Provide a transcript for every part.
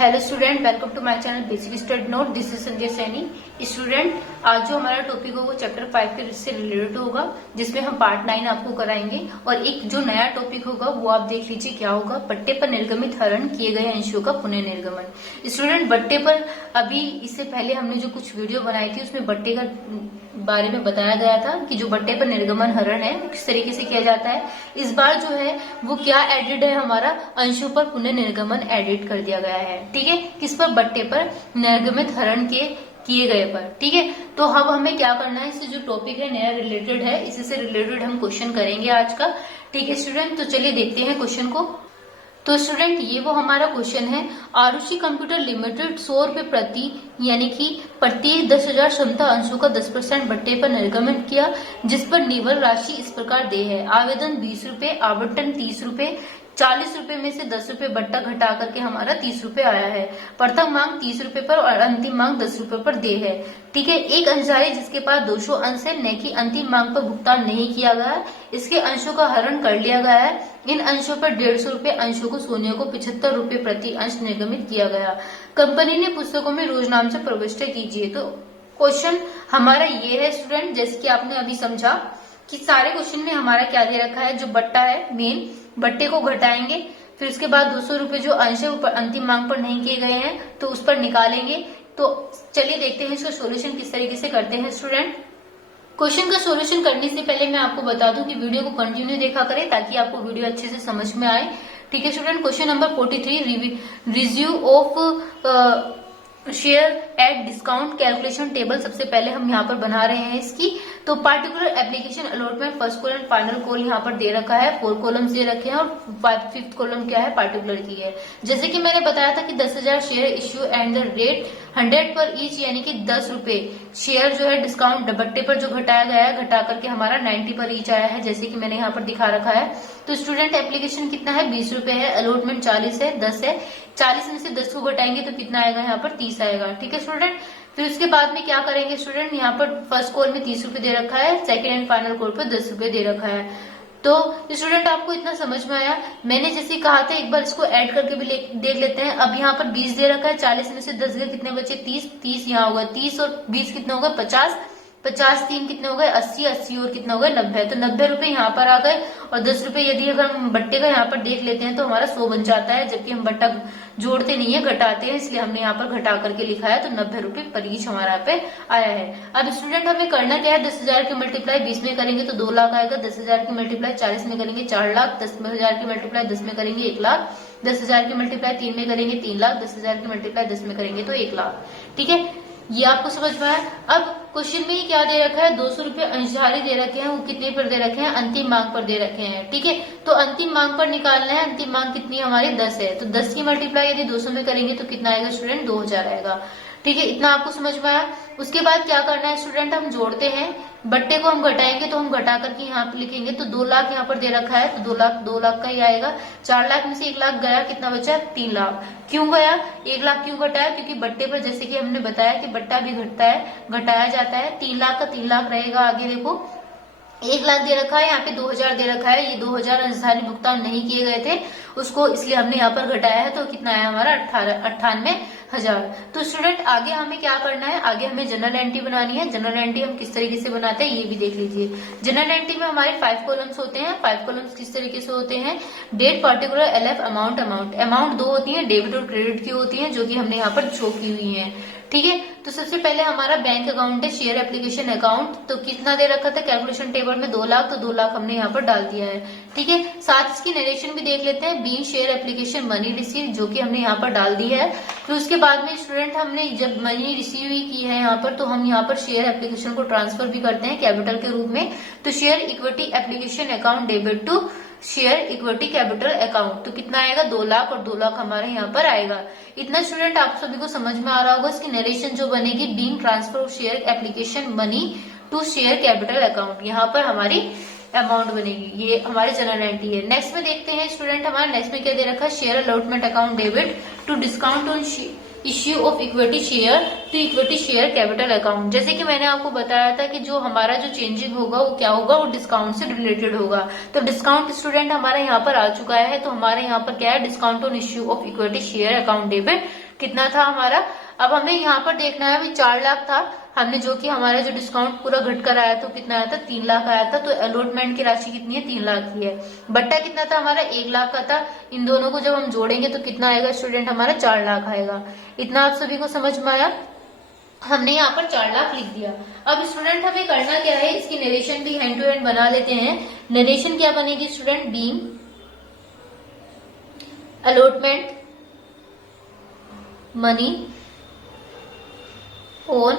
Hello student, welcome to my channel basic study note. This is Sanjay Saini. Student, आज जो हमारा topic होगा वो चैप्टर 5 के से रिलेटेड होगा, जिसमें हम पार्ट 9 आपको कराएंगे। और एक जो नया टॉपिक होगा वो आप देख लीजिए क्या होगा। बट्टे पर निर्गमित हरण किए गए अंशों का पुनः निर्गमन। स्टूडेंट, बट्टे पर अभी इससे पहले हमने जो कुछ वीडियो बनाई थी उसमें बट्टे का बारे में बताया गया था कि जो बट्टे पर निर्गमन हरण है वो किस तरीके से किया जाता है। इस बार जो है वो क्या एडिड है, हमारा अंशों पर पुनः निर्गमन एडिट कर दिया गया है। ठीक है, किस पर? बट्टे पर निर्गमित हरण के किए गए पर। ठीक है, तो अब हमें क्या करना है, इससे जो टॉपिक है नया रिलेटेड है, इसी से रिलेटेड हम क्वेश्चन करेंगे आज का। ठीक है स्टूडेंट, तो चलिए देखते हैं क्वेश्चन को। तो स्टूडेंट, ये वो हमारा क्वेश्चन है। आरुषि कंप्यूटर लिमिटेड 100 रुपए प्रति यानी कि प्रत्येक 10,000 क्षमता अंशों का 10% बट्टे पर निर्गमन किया, जिस पर निवल राशि इस प्रकार दे है। आवेदन 20 रुपए, आवंटन 30 रुपए, 40 रुपए में से 10 रुपए बट्टा घटा करके हमारा 30 रुपए आया है। प्रथम मांग 30 रुपए पर और अंतिम मांग 10 रुपए पर दे है। ठीक है, एक अंशधारी जिसके पास 200 अंश है, न कि अंतिम मांग पर भुगतान नहीं किया गया है, इसके अंशों का हरण कर लिया गया है। इन अंशों पर 150 रुपए अंशों को सोने को 75 रुपए प्रति अंश निर्गमित किया गया। कंपनी ने पुस्तकों में रोज नाम से प्रविष्ट कीजिए। तो क्वेश्चन हमारा ये है स्टूडेंट, जैसे कि आपने अभी समझा कि सारे क्वेश्चन में हमारा क्या दे रखा है, जो बट्टा है मेन बट्टे को घटाएंगे, फिर उसके बाद 200 रुपए जो अंश है वो अंतिम मांग पर नहीं किए गए हैं तो उस पर निकालेंगे। तो चलिए देखते हैं इसका सॉल्यूशन किस तरीके से करते हैं स्टूडेंट। क्वेश्चन का सॉल्यूशन करने से पहले मैं आपको बता दूं कि वीडियो को कंटिन्यू देखा करें ताकि आपको वीडियो अच्छे से समझ में आए। ठीक है student, question number 43, review of share at discount calculation table. सबसे पहले हम यहाँ पर बना रहे हैं इसकी। तो particular application allotment first column final call यहाँ पर दे रखा है, 4 कॉलम्स दे रखे हैं और 5th कॉलम क्या है, पार्टिकुलर की है। जैसे कि मैंने बताया था कि 10,000 share issue and the rate 100 पर ईच, यानी कि 10 रुपए शेयर जो है डिस्काउंट बट्टे पर जो घटाया गया है, घटा करके हमारा 90 पर ईच आया है, जैसे कि मैंने यहाँ पर दिखा रखा है। तो स्टूडेंट एप्लीकेशन कितना है, 20 रुपए है, अलॉटमेंट 40 है, 10 है, 40 में से 10 को घटाएंगे तो कितना आएगा, यहाँ पर 30 आएगा। ठीक है स्टूडेंट, फिर उसके बाद में क्या करेंगे स्टूडेंट, यहाँ पर फर्स्ट कॉल में 30 रुपए दे रखा है, सेकंड एंड फाइनल कॉल पर 10 रुपए दे रखा है। तो स्टूडेंट आपको इतना समझ में आया। मैंने जैसे कहा था एक बार इसको ऐड करके भी देख लेते हैं। अब यहाँ पर 20 दे रखा है, 40 में से 10 गए, कितने बचे, 30, 30 यहाँ होगा, 30 और 20 कितना होगा, 50, 50 3 कितने हो गए, 80, 80 और कितना हो गए, 90। तो 90 रुपए यहाँ पर आ गए और 10 रुपए यदि अगर हम बट्टे का यहाँ पर देख लेते हैं तो हमारा 100 बन जाता है, जबकि हम बट्टा जोड़ते नहीं है, घटाते हैं, इसलिए हमने यहाँ पर घटा करके लिखा है। तो 90 रुपए पर ईच हमारा यहाँ पे आया है। अब स्टूडेंट हमें करना क्या है, 10,000 की मल्टीप्लाई 20 में करेंगे तो 2 लाख आएगा, 10,000 की मल्टीप्लाई 40 में करेंगे 4 लाख, 10,000 की मल्टीप्लाई 10 में करेंगे 1 लाख, 10,000 की मल्टीप्लाई 3 में करेंगे 3 लाख, 10,000 की मल्टीप्लाई 10 में करेंगे तो 1 लाख। ठीक है, ये आपको समझ में आया। अब क्वेश्चन में क्या दे रखा है, 200 रुपए अंशधारी दे रखे हैं, वो कितने पर दे रखे हैं, अंतिम मांग पर दे रखे हैं। ठीक है, तो अंतिम मांग पर निकालना है। अंतिम मांग कितनी हमारी 10 है, तो 10 की मल्टीप्लाई यदि 200 में करेंगे तो कितना आएगा स्टूडेंट, 2,000 आएगा। ठीक है, इतना आपको समझ में आया। उसके बाद क्या करना है स्टूडेंट, हम जोड़ते हैं, बट्टे को हम घटाएंगे तो हम घटा करके यहाँ पे लिखेंगे। तो 2 लाख यहाँ पर दे रखा है तो 2 लाख का ही आएगा। 4 लाख में से 1 लाख गया, कितना बचा, 3 लाख। क्यों गया 1 लाख, क्यों घटाया, क्योंकि बट्टे पर जैसे कि हमने बताया कि बट्टा भी घटता है, घटाया जाता है। 3 लाख का 3 लाख रहेगा। आगे देखो 1 लाख दे रखा है, यहाँ पे 2,000 दे रखा है, ये 2,000 अंशधारी भुगतान नहीं किए गए थे उसको, इसलिए हमने यहाँ पर घटाया है। तो कितना आया हमारा 98,000। तो स्टूडेंट आगे हमें क्या करना है, आगे हमें जनरल एंट्री बनानी है। जनरल एंट्री हम किस तरीके से बनाते हैं ये भी देख लीजिए। जनरल एंट्री में हमारे 5 कॉलम्स होते हैं। 5 कॉलम्स किस तरीके से होते हैं, date, particular, LF, amount. Amount 2 होती है, डेबिट और क्रेडिट की होती है, जो कि हमने यहाँ पर शो की हुई है। ठीक है, तो सबसे पहले हमारा बैंक अकाउंट है, शेयर एप्लीकेशन अकाउंट। तो कितना दे रखा था कैलकुलेशन टेबल में, 2 लाख, तो 2 लाख हमने यहाँ पर डाल दिया है। ठीक है, साथ इसकी नरेशन भी देख लेते हैं, being share application money receive, जो कि हमने यहाँ पर डाल दी है। फिर उसके बाद में स्टूडेंट हमने जब मनी रिसीव ही की है यहाँ पर, तो हम यहाँ पर शेयर एप्लीकेशन को ट्रांसफर भी करते हैं कैपिटल के रूप में। तो share equity application account debit to share equity capital account, तो कितना आएगा, 2 लाख और 2 लाख हमारे यहाँ पर आएगा। इतना स्टूडेंट आप सभी को समझ में आ रहा होगा। इसकी नरेशन जो बनेगी, being transfer of share application money to share capital account, यहाँ पर हमारी अमाउंट बनेगी। ये हमारे जनरल एंट्री है। नेक्स्ट में देखते हैं स्टूडेंट, हमारे नेक्स्ट में क्या दे रखा है, share allotment account debit to discount on issue of equity share to equity share capital account. जैसे कि मैंने आपको बताया था कि जो हमारा जो चेंजिंग होगा वो क्या होगा, वो डिस्काउंट से रिलेटेड होगा। तो डिस्काउंट स्टूडेंट हमारा यहाँ पर आ चुका है। तो हमारे यहाँ पर क्या है, discount on issue of equity share account debit कितना था हमारा। अब हमें यहाँ पर देखना है, अभी 4 लाख था, हमने जो कि हमारा जो डिस्काउंट पूरा घट कर आया तो कितना आया था, 3 लाख आया था। तो अलॉटमेंट की राशि कितनी है, 3 लाख की है। बट्टा कितना था हमारा, 1 लाख का था। इन दोनों को जब हम जोड़ेंगे तो कितना आएगा स्टूडेंट, हमारा 4 लाख आएगा। इतना आप सभी को समझ में आया। हमने यहाँ पर 4 लाख लिख दिया। अब स्टूडेंट हमें करना क्या है, इसकी नरेशन भी हैंड टू हैंड बना लेते हैं। नरेशन क्या बनेगी student, being allotment money on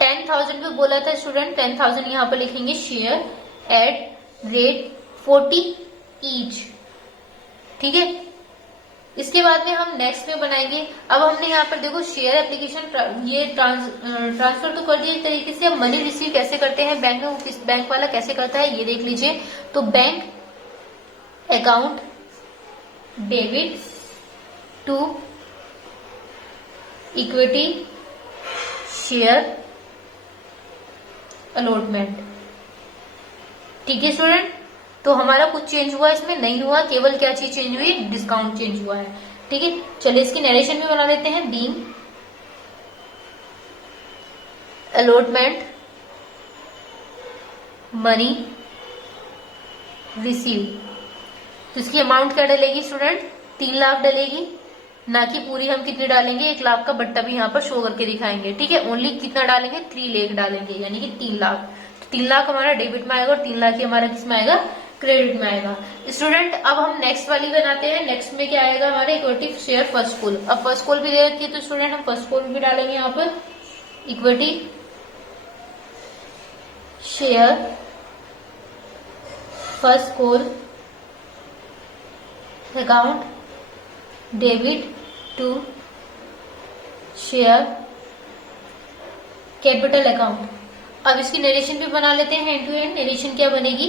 10,000 पे बोला था स्टूडेंट, 10,000 यहाँ पर लिखेंगे शेयर एट रेट 40 ईच। ठीक है, इसके बाद में हम नेक्स्ट में बनाएंगे। अब हमने यहाँ पर देखो शेयर एप्लीकेशन ये ट्रांसफर तो कर दिया एक तरीके से। अब मनी रिसीव कैसे करते हैं बैंक में, वो किस बैंक वाला कैसे करता है ये देख लीजिए। तो bank account debit to equity share allotment. ठीक है स्टूडेंट, तो हमारा कुछ चेंज हुआ इसमें नहीं हुआ, केवल क्या चीज चेंज हुई, डिस्काउंट चेंज हुआ है। ठीक है, चलिए इसकी नरेशन भी बना लेते हैं। बीइंग अलॉटमेंट मनी रिसीव, तो इसकी अमाउंट क्या डलेगी स्टूडेंट, 3 लाख डलेगी, ना कि पूरी हम कितनी डालेंगे, 1 लाख का बट्टा भी यहाँ पर शो करके दिखाएंगे। ठीक है, ओनली कितना डालेंगे, 3 लाख डालेंगे, यानी कि 3 लाख। तो 3 लाख हमारा डेबिट में आएगा और 3 लाख ही हमारा किस में आएगा, क्रेडिट में आएगा। स्टूडेंट अब हम नेक्स्ट वाली बनाते हैं। नेक्स्ट में क्या आएगा हमारे, इक्विटी शेयर फर्स्ट कॉल। अब फर्स्ट कॉल भी दे रखी है तो स्टूडेंट हम फर्स्ट कॉल भी डालेंगे यहाँ पर, equity share first call account debit to share capital account. अब इसकी नरेशन भी बना लेते हैं हैंड टू हैंड। नरेशन क्या बनेगी,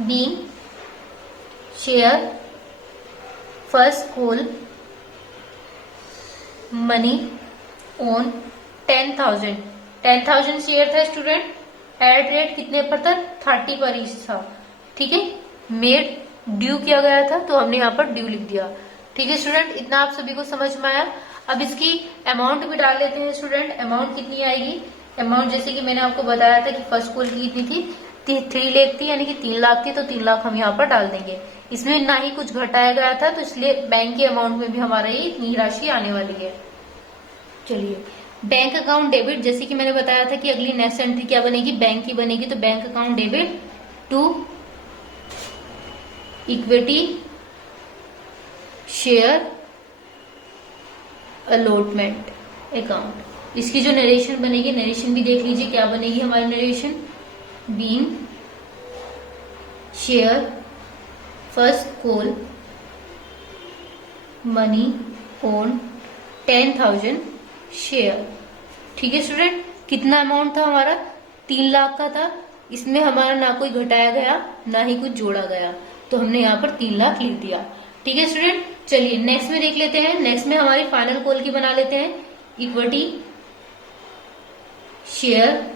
being share first call money on 10,000 share था स्टूडेंट, एट रेट कितने पर था, 30 पर ईच था। ठीक है, मेड ड्यू किया गया था तो हमने यहाँ पर ड्यू लिख दिया। ठीक है स्टूडेंट, इतना आप सभी को समझ में आया। अब इसकी अमाउंट भी डाल लेते हैं स्टूडेंट। अमाउंट कितनी आएगी, अमाउंट जैसे कि मैंने आपको बताया था कि फर्स्ट कॉल की कितनी थी, 3 लाख थी, यानी कि 3 लाख थी, तो 3 लाख हम यहाँ पर डाल देंगे। इसमें ना ही कुछ घटाया गया था, तो इसलिए बैंक के अमाउंट में भी हमारा ये इतनी राशि आने वाली है। चलिए, बैंक अकाउंट डेबिट, जैसे कि मैंने बताया था कि अगली नेक्स्ट एंट्री क्या बनेगी, बैंक की बनेगी। तो bank account debit to equity share allotment account. इसकी जो नरेशन बनेगी, नरेशन भी देख लीजिए क्या बनेगी हमारी narration, being share first call money on 10,000 share. ठीक है स्टूडेंट, कितना अमाउंट था हमारा, 3 लाख का था। इसमें हमारा ना कोई घटाया गया ना ही कुछ जोड़ा गया, तो हमने यहाँ पर 3 लाख लिख दिया। ठीक है स्टूडेंट, चलिए नेक्स्ट में देख लेते हैं। नेक्स्ट में हमारी फाइनल कॉल की बना लेते हैं, equity share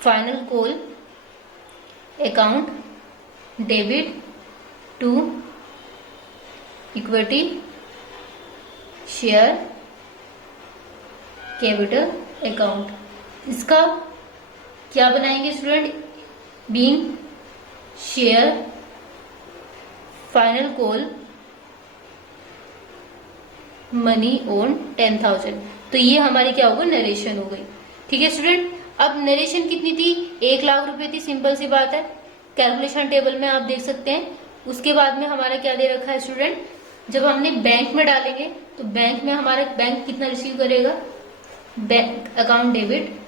final call account debit to equity share capital account. इसका क्या बनाएंगे student, being share final call money on 10,000। तो ये हमारी क्या होगा, नरेशन हो गई। ठीक है स्टूडेंट, अब नरेशन कितनी थी, 1 लाख रुपए थी, सिंपल सी बात है, कैलकुलेशन टेबल में आप देख सकते हैं। उसके बाद में हमारा क्या दे रखा है स्टूडेंट, जब हमने बैंक में डालेंगे तो बैंक में हमारा बैंक कितना रिसीव करेगा, bank account debit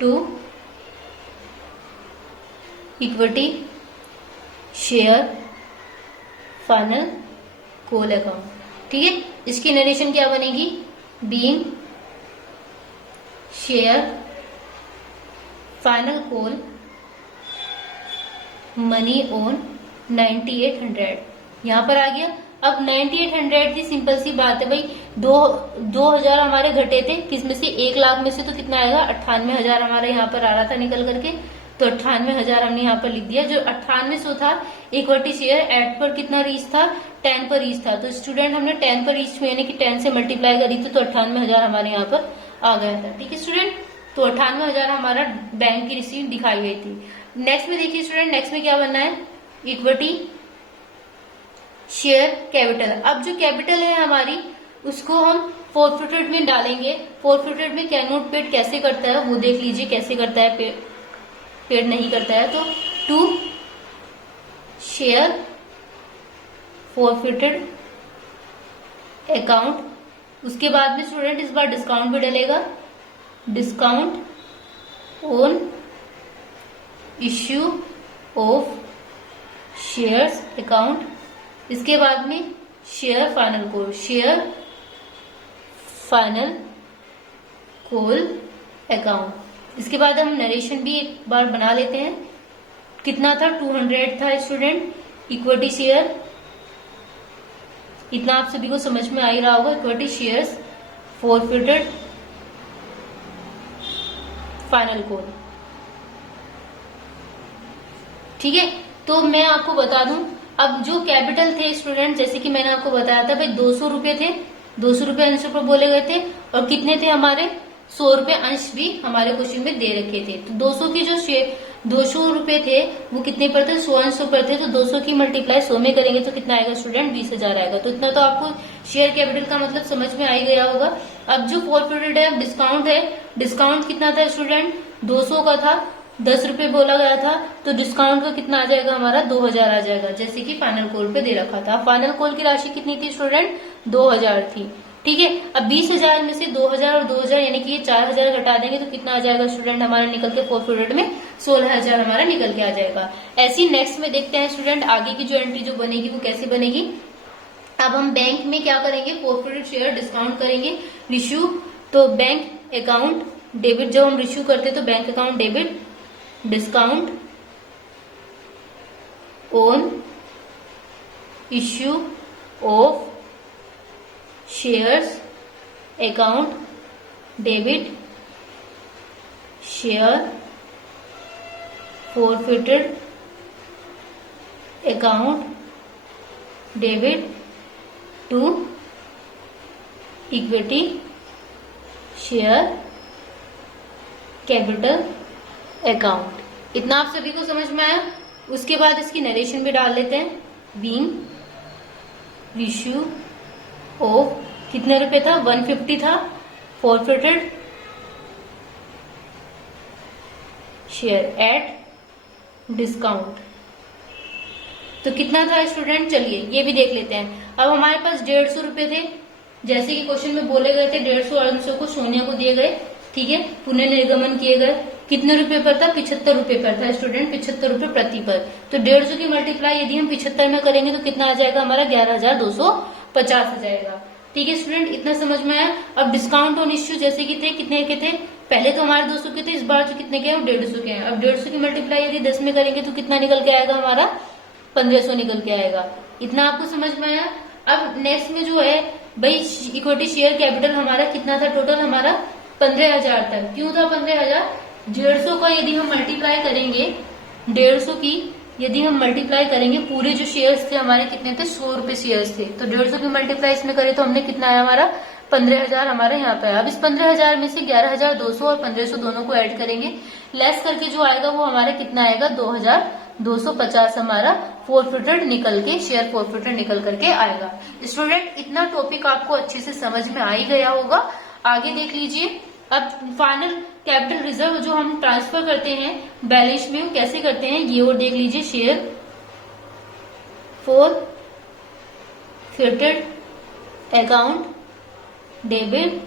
to equity share final call account. ठीक है, इसकी नरेशन क्या बनेगी, being share final call money on 9800। यहां पर आ गया। अब 9800 थी, सिंपल सी बात है भाई, 2,000 हमारे घटे थे, किसमें से, 1 लाख में से, तो कितना आएगा, 98,000 हमारे यहाँ पर आ रहा था निकल करके। तो 98,000 हमने यहाँ पर लिख दिया। जो 9800 था इक्विटी शेयर एट पर कितना रीच था, 10 पर रीच था। तो स्टूडेंट हमने 10 पर रीच यानी कि 10 से मल्टीप्लाई करी थी, तो 98,000 हमारे यहाँ पर आ गया था। ठीक है स्टूडेंट, तो 98,000 हमारा बैंक की रिसीव दिखाई गई थी। नेक्स्ट में देखिए स्टूडेंट, नेक्स्ट में क्या बनना है, इक्विटी शेयर कैपिटल। अब जो कैपिटल है हमारी उसको हम फोरफिटेड में डालेंगे। फोरफिटेड में कैन नॉट पेड कैसे करता है वो देख लीजिए, कैसे करता है, पेड नहीं करता है। तो टू शेयर फोरफिटेड अकाउंट, उसके बाद में स्टूडेंट इस बार डिस्काउंट भी डलेगा, discount on issue of shares account. इसके बाद में share final call, share final call account. इसके बाद हम नरेशन भी एक बार बना लेते हैं। कितना था, 200 था स्टूडेंट इक्विटी शेयर, इतना आप सभी को समझ में आ ही रहा होगा। Equity shares forfeited final call. ठीक है, तो मैं आपको बता दूं, अब जो कैपिटल थे स्टूडेंट, जैसे कि मैंने आपको बताया था भाई 200 रुपए थे, 200 रुपए अंश पर बोले गए थे, और कितने थे हमारे 100 रुपए अंश भी हमारे क्वेश्चन में दे रखे थे। तो 200 के जो 200 रुपए थे वो कितने पर थे, 100 अंश पर थे। तो 200 की मल्टीप्लाई 100 में करेंगे तो कितना आएगा स्टूडेंट, 20,000 आएगा। तो इतना तो आपको शेयर कैपिटल का मतलब समझ में आ ही गया होगा। अब जो फोरफिटेड है डिस्काउंट है, डिस्काउंट कितना था स्टूडेंट, 200 का था, 10 रुपए बोला गया था, तो डिस्काउंट का कितना आ जाएगा हमारा 2,000 आ जाएगा, जैसे कि फाइनल कॉल पे दे रखा था। फाइनल कॉल की राशि कितनी थी स्टूडेंट, 2,000 थी। ठीक है, अब 20,000 में से 2,000 और 2,000 यानी कि ये 4,000 घटा देंगे तो कितना आ जाएगा स्टूडेंट हमारा निकल के, फोरफिटेड में 16,000 हमारा निकल के आ जाएगा। ऐसी नेक्स्ट में देखते हैं स्टूडेंट आगे की जो एंट्री जो बनेगी वो कैसे बनेगी। अब हम बैंक में क्या करेंगे, फोरफिटेड शेयर डिस्काउंट करेंगे, रिश्यू। तो बैंक अकाउंट डेबिट, जब हम रिश्यू करते तो bank account debit, discount on issue of shares account debit, share forfeited account debit to equity share capital account. इतना आप सभी को समझ में आया। उसके बाद इसकी नरेशन भी डाल लेते हैं, बीइंग इश्यू ऑफ कितने रुपए था, 150 था, फोरफिटेड शेयर एट डिस्काउंट। तो कितना था स्टूडेंट, चलिए ये भी देख लेते हैं। अब हमारे पास 150 रुपए थे, जैसे कि क्वेश्चन में बोले गए थे 150 अंशों को सोनिया को दिए गए। ठीक है, पुनः निर्गमन किए गए, कितने रुपए पर था, 75 रुपए पर था स्टूडेंट, 75 रुपए प्रति पर। तो 150 की मल्टीप्लाई यदि हम 75 में करेंगे तो कितना आ जाएगा हमारा, 11,250 आ जाएगा। ठीक है स्टूडेंट, इतना समझ में आया। अब डिस्काउंट ऑन इश्यू जैसे कि थे, कितने के थे, पहले तो हमारे 200 के थे, इस बार जो कितने के हैं 150 के हैं। अब 150 की मल्टीप्लाई यदि 10 में करेंगे तो कितना निकल के आएगा हमारा, 1500 निकल के आएगा। इतना आपको समझ में आया। अब नेक्स्ट में जो है भाई इक्विटी शेयर कैपिटल हमारा कितना था, टोटल हमारा 15,000 था। क्यों था 15,000, 150 का यदि हम मल्टीप्लाई करेंगे, 150 की यदि हम मल्टीप्लाई करेंगे, पूरे जो शेयर्स थे हमारे कितने थे, 100 रुपए शेयर्स थे। तो 150 की मल्टीप्लाई इसमें करें तो हमने कितना आया हमारा, 15,000 हमारा यहाँ पे। अब इस 15,000 में से 11,200 और 1,500 दोनों को ऐड करेंगे, लेस करके जो आएगा वो हमारा कितना आएगा, 2,250 हमारा फोरफिटेड निकल के, शेयर फोरफिटेड निकल करके आएगा। स्टूडेंट इतना टॉपिक आपको अच्छे से समझ में आ ही गया होगा। आगे देख लीजिए, अब फाइनल कैपिटल रिजर्व जो हम ट्रांसफर करते हैं बैलेंस में, कैसे करते हैं ये और देख लीजिए। Share forfeited account debit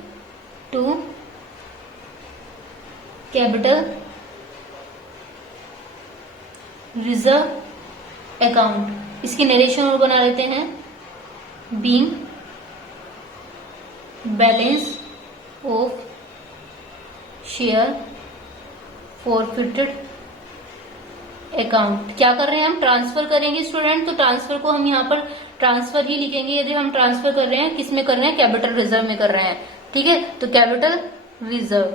to capital reserve account. इसकी नरेशन और बना लेते हैं, being balance of share forfeited account. क्या कर रहे हैं हम, ट्रांसफर करेंगे स्टूडेंट। तो ट्रांसफर को हम यहाँ पर ट्रांसफर ही लिखेंगे यदि हम ट्रांसफर कर रहे हैं, किस में कर रहे हैं, कैपिटल रिजर्व में कर रहे हैं। ठीक है, तो कैपिटल रिजर्व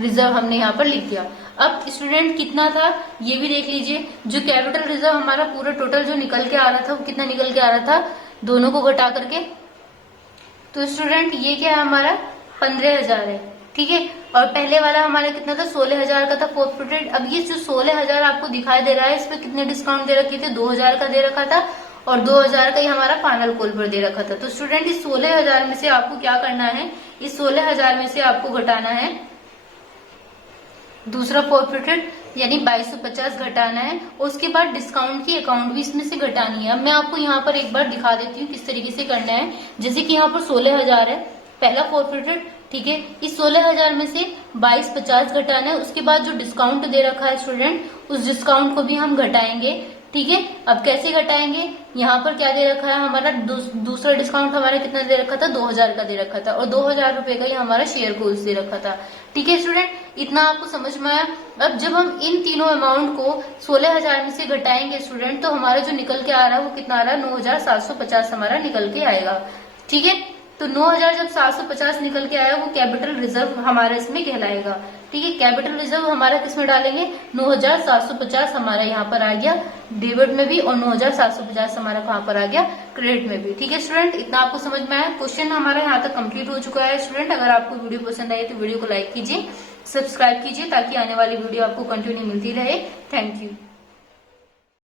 रिजर्व हमने यहाँ पर लिख दिया। अब स्टूडेंट कितना था ये भी देख लीजिए। जो कैपिटल रिजर्व हमारा पूरा टोटल जो निकल के आ रहा था वो कितना निकल के आ रहा था, दोनों को घटा करके। तो स्टूडेंट ये क्या है हमारा 15,000 है, ठीक है। और पहले वाला हमारा कितना था 16,000 का था फोरफिटेड। अब ये जो 16,000 आपको दिखाई दे रहा है इसमें कितने डिस्काउंट दे रखे थे, 2,000 का दे रखा था और 2,000 का ही हमारा फाइनल कॉल पर दे रखा था। तो स्टूडेंट इस 16,000 में से आपको क्या करना है, इस 16,000 में से आपको घटाना है दूसरा फोरफिटेड यानी 2250 घटाना है। उसके बाद डिस्काउंट की अकाउंट भी इसमें से घटानी है। अब मैं आपको यहाँ पर एक बार दिखा देती हूँ किस तरीके से करना है। जैसे कि यहाँ पर 16,000 है पहला फोरफिटेड, ठीक है। इस 16,000 में से 2250 घटाना है। उसके बाद जो डिस्काउंट दे रखा है स्टूडेंट उस डिस्काउंट को भी हम घटाएंगे, ठीक है। अब कैसे घटाएंगे, यहाँ पर क्या दे रखा है हमारा दूसरा डिस्काउंट हमारा कितना दे रखा था, 2,000 का दे रखा था और 2,000 रुपए का ही हमारा शेयर कोर्स दे रखा था, ठीक है स्टूडेंट। इतना आपको समझ में आया। अब जब हम इन तीनों अमाउंट को 16,000 में से घटाएंगे स्टूडेंट तो हमारा जो निकल के आ रहा है वो कितना आ रहा है, 9,750 हमारा निकल के आएगा, ठीक है। तो 9,000 जब 750 निकल के आया वो कैपिटल रिजर्व हमारा इसमें कहलाएगा, ठीक है। कैपिटल रिजर्व हमारा किसमें डालेंगे, 9,750 हमारा यहाँ पर आ गया डेबिट में भी और 9,750 हमारा कहाँ पर आ गया, क्रेडिट में भी, ठीक है स्टूडेंट। इतना आपको समझ में आया। क्वेश्चन हमारा यहाँ तक कंप्लीट हो चुका है स्टूडेंट। अगर आपको वीडियो पसंद आई तो वीडियो को लाइक कीजिए, सब्सक्राइब कीजिए ताकि आने वाली वीडियो आपको कंटिन्यू मिलती रहे। Thank you.